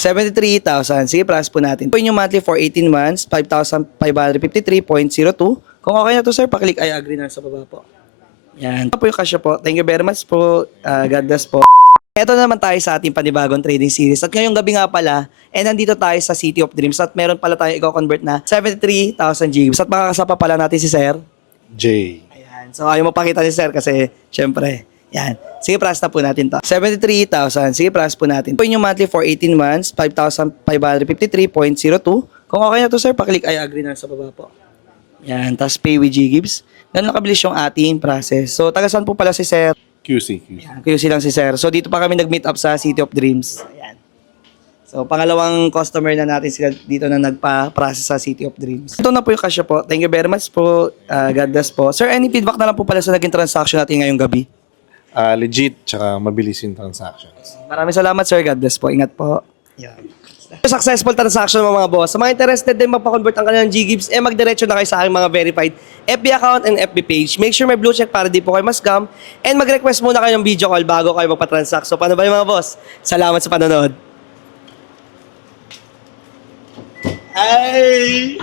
73,000. Sige, plus po natin. Po yung monthly for 18 months, 5,553.02. Kung okay na to, sir, paklik I agree na sa baba po. Yan. Ito po yung kasya po. Thank you very much po. God bless po. Ito naman tayo sa ating panibagong trading series. At ngayong gabi nga pala, nandito tayo sa City of Dreams at meron pala tayo i-convert na 73,000 gigs. At makakasapa pala natin si Sir J. Ayan. So, ayaw mo pakita ni Sir kasi, syempre, yan. Sige, plus na po natin to. 73,000. Sige, plus po natin. Ito yung monthly for 18 months, 5,553.02. Kung okay na to, sir, paklik I agree na sa baba po. Yan. Tapos pay with G-Gibbs. Ganun nakabilis yung ating process. So, taga saan po pala si Sir? QC. Yan. QC lang si Sir. So, dito pa kami nag-meet up sa City of Dreams. Ayan. So, pangalawang customer na natin sila dito na nagpa-process sa City of Dreams. Ito na po yung kasya po. Thank you very much po. God bless po. Sir, any feedback na lang po pala sa naging transaction natin ngayong gabi? Legit, tsaka mabilis yung transactions. Maraming salamat, sir. God bless po. Ingat po. Yan. Successful transaction mga boss. Sa mga interested din magpa-convert ang kanilang G-Gibbs, magdiretso na kayo sa aking mga verified FB account and FB page. Make sure may blue check para di po kayo mascam. And mag-request muna kayo ng video call bago kayo magpa-transact. So, paano ba yung mga boss? Salamat sa panonood. Ay!